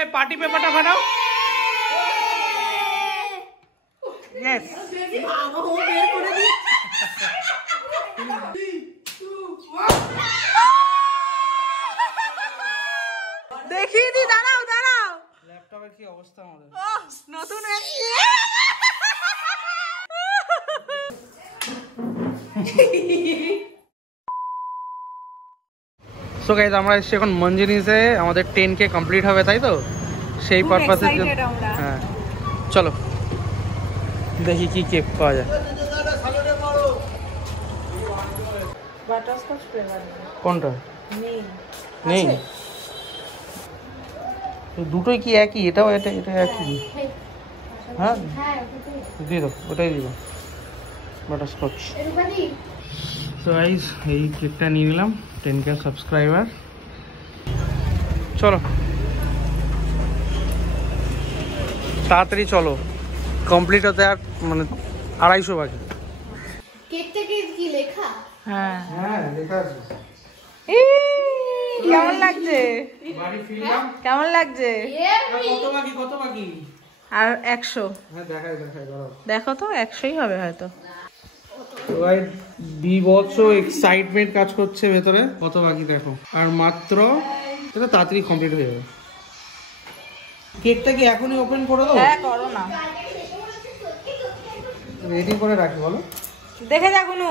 ए party पेपरটা ফাটাও yes দেখিয়ে দি দাঁড়াও দাঁড়াও ল্যাপটপের কি অবস্থা আমাদের নতুন সো গাইস আমরা এসে এখন মঞ্জিনিসে আমাদের 10K কমপ্লিট হবে তাই তো সেই পারপাসে হ্যাঁ চলো দেখি কি কেক পাওয়া যায় বাটারস্কচ ফ্লেভার কোনটা নেই নেই দুটোই কি একই এটাও এটা এটা একই হ্যাঁ দিয়ে দাও ওটাই দিয়ে দাও বাটারস্কচ তো গাইস এই কেকটা নিয়ে নিলাম 10K সাবস্ক্রাইবার চলো তাড়াতাড়ি চলো কমপ্লিট হতে আর মানে 250 বাকি কেকটা কি লেখা হ্যাঁ হ্যাঁ লেখা আছে কেমন লাগছে বাড়ি ফিরলাম কেমন লাগছে কত বাকি আর 100 হ্যাঁ দেখাই দাঁড়াও দেখো তো 100ই হবে হয়তো সবাই বিভৎস এক্সাইটমেন্ট কাজ করছে ভেতরে কত বাকি দেখো আর মাত্র এটা তাড়াতাড়ি কমপ্লিট হয়ে যাবে কেকটা কি এখনই ওপেন করে দাও হ্যাঁ করো না রেডি করে রাখি বলো দেখে যা গুনু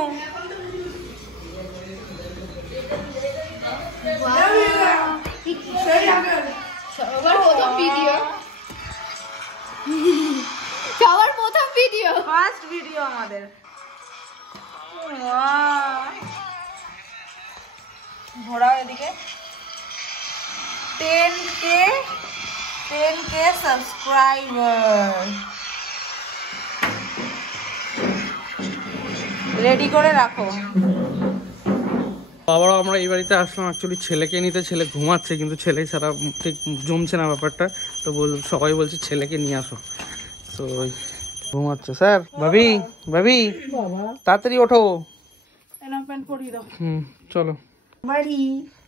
সবার প্রথম ভিডিও ফার্স্ট ভিডিও আমাদের ঘোরাও এদিকে 10K সাবস্ক্রাইবার রেডি করে রাখো আবারও আমরা এই বাড়িতে আসলাম অ্যাকচুয়ালি ছেলেকে নিতে ছেলে ঘুমাচ্ছে কিন্তু ছেলে ছাড়া ঠিক জমছে না ব্যাপারটা তো সবাই বলছে ছেলেকে নিয়ে আসো তো ঘুমাচ্ছে স্যার ভাবি তাড়াতাড়ি ওঠো চলো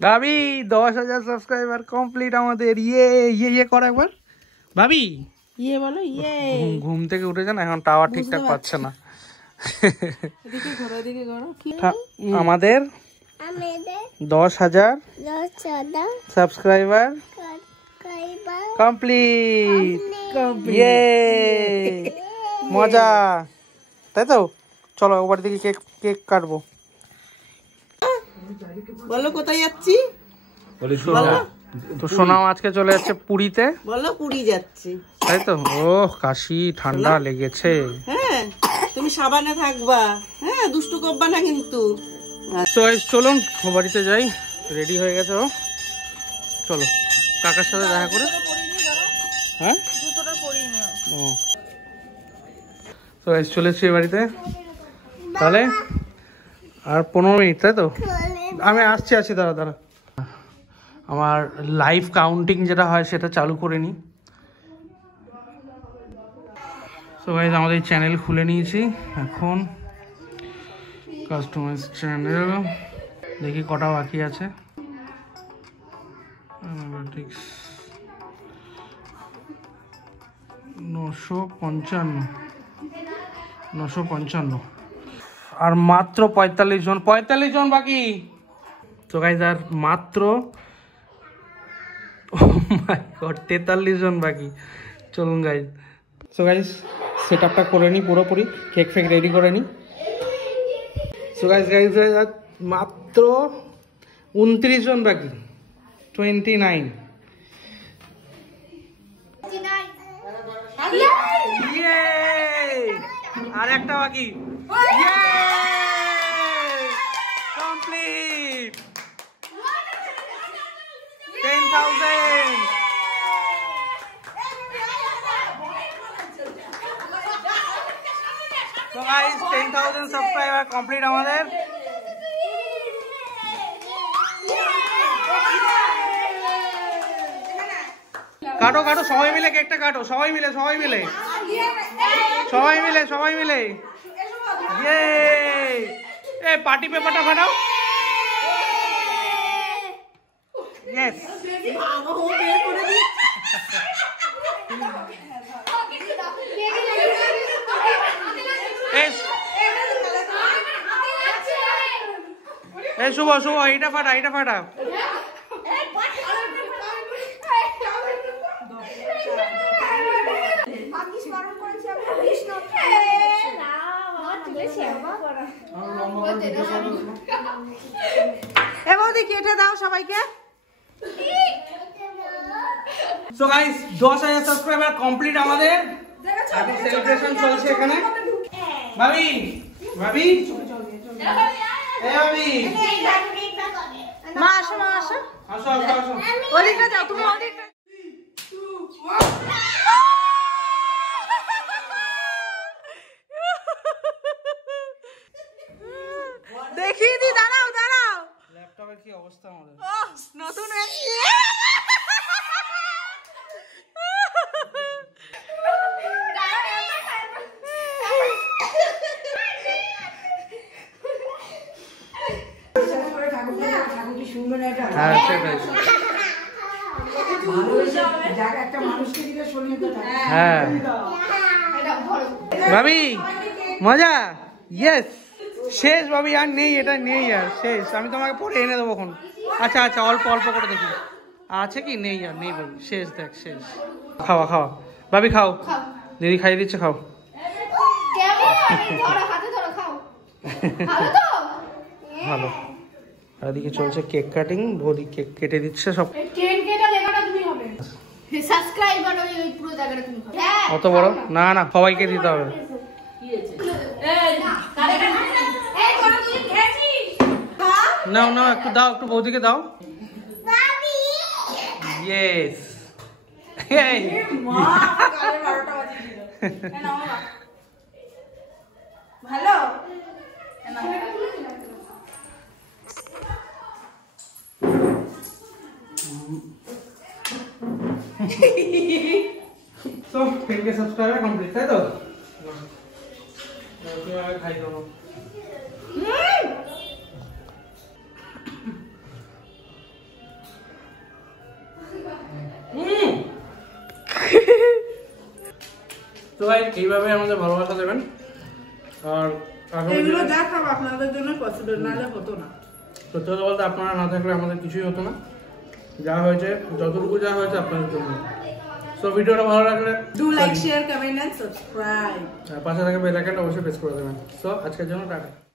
ভাবি 10,000 সাবস্ক্রাইবার কমপ্লিট আমাদের ইয়ে করো একবার ভাবি ইয়ে বলো ইয়ে ঘুম থেকে উঠে যান এখন টাওয়ার ঠিকঠাক পাচ্ছে না এদিকে ঘোরো কি আমাদের 10,000 সাবস্ক্রাইবার কমপ্লিট ইয়ে মজা তাই তো চলো ওবার দিকে কেক কাটবো বলো কোথায় যাচ্ছি তো সোনাও আজকে চলে যাচ্ছে পুরীতে বলো পুরী যাচ্ছি তাই তো ও কাশি ঠান্ডা লেগেছে হ্যাঁ তুমি সাবানে থাকবা হ্যাঁ দুষ্টু করবা না কিন্তু তো চলুন ও বাড়িতে যাই রেডি হয়ে গেছে ও চলো কাকার সাথে দেখা করে হ্যাঁ জুতোটা পরিয়ে নিও ও তো চলে এসছি বাড়িতে তাহলে আর 15 মিনিট তাই তো আমি আছি দাঁড়া আমার লাইভ কাউন্টিং যেটা হয় সেটা চালু করে নিই সো গাইস আমাদের চ্যানেল খুলে নিয়েছি এখন কাস্টমাইজ চ্যানেল দেখি কটা বাকি আছে 955 আর মাত্র 45 জন বাকি তো গাইস আর মাত্র 43 জন বাকি চলুন গাইস সো গাইস সেটআপটা করে নি পুরোপুরি কেক ফেক রেডি করে নি সো গাইস মাত্র 29 জন বাকি 29 আর একটা বাকি complete 10,000 So guys 10,000 subscriber complete আমাদের কাটো সবাই মিলে কেকটা কাটো সবাই মিলে ইয়ে এ পার্টি পেপারটা ফাটাও ইয়েস এই শুভ শুভ এটা ফাটা এটা ফাটা। এবার কেটে দাও সবাইকে। সো গাইস 10,000 সাবস্ক্রাইবার কমপ্লিট আমাদের। এখন সেলিব্রেশন চলছে এখানে। ভাবি ভাবি এ ভাবি মা আসো মা আসো আসো আসো আসো। ওদিকে যাও তুমি ওদিকে। দেখিয়ে দি দাঁড়াও দাঁড়াও। ল্যাপটপের কি অবস্থা আমাদের? নতুন হ্যাঁ সেটাই। হ্যাঁ ভাবি মজা। ইয়েস শেষ ভাবি, আর নেই, এটা নেই আর শেষ। আমি তোমাকে পরে এনে দেবো এখন। আচ্ছা আচ্ছা অল্প অল্প করে দেখি আছে কি, নেই আর নেই ভাবি, শেষ দেখ শেষ। খাওয়া খাওয়া ভাবি খাও, দিদি খাইয়ে দিচ্ছে খাও। ভালো। আর এদিকে চলছে কেক কাটিং, বৌদি কেক কেটে দিচ্ছে সব। অত বড় না না সবাইকে দিতে হবে। নাও নাও একটু দাও, একটু বৌদিকে দাও। ইয়েস ভালো। তো 10K সাবস্ক্রাইবার কমপ্লিট, তাই তো? খাই দেবো। তো ভাই এইভাবে আমাদের ভালোবাসা দেবেন। আর এগুলো দেখাব আপনাদের জন্য পসিবল, নাহলে হতো না। সত্যি কথা বলতে আপনারা না থাকলে আমাদের কিছুই হতো না। যা হয়েছে, যতটুকু যা হয়েছে আপনাদের জন্য। সো ভিডিওটা ভালো লাগলে do like share comment and subscribe. পাশে থাকা বেল আইকনটা অবশ্যই প্রেস করে দেবেন। সো আজকের জন্য টাটা।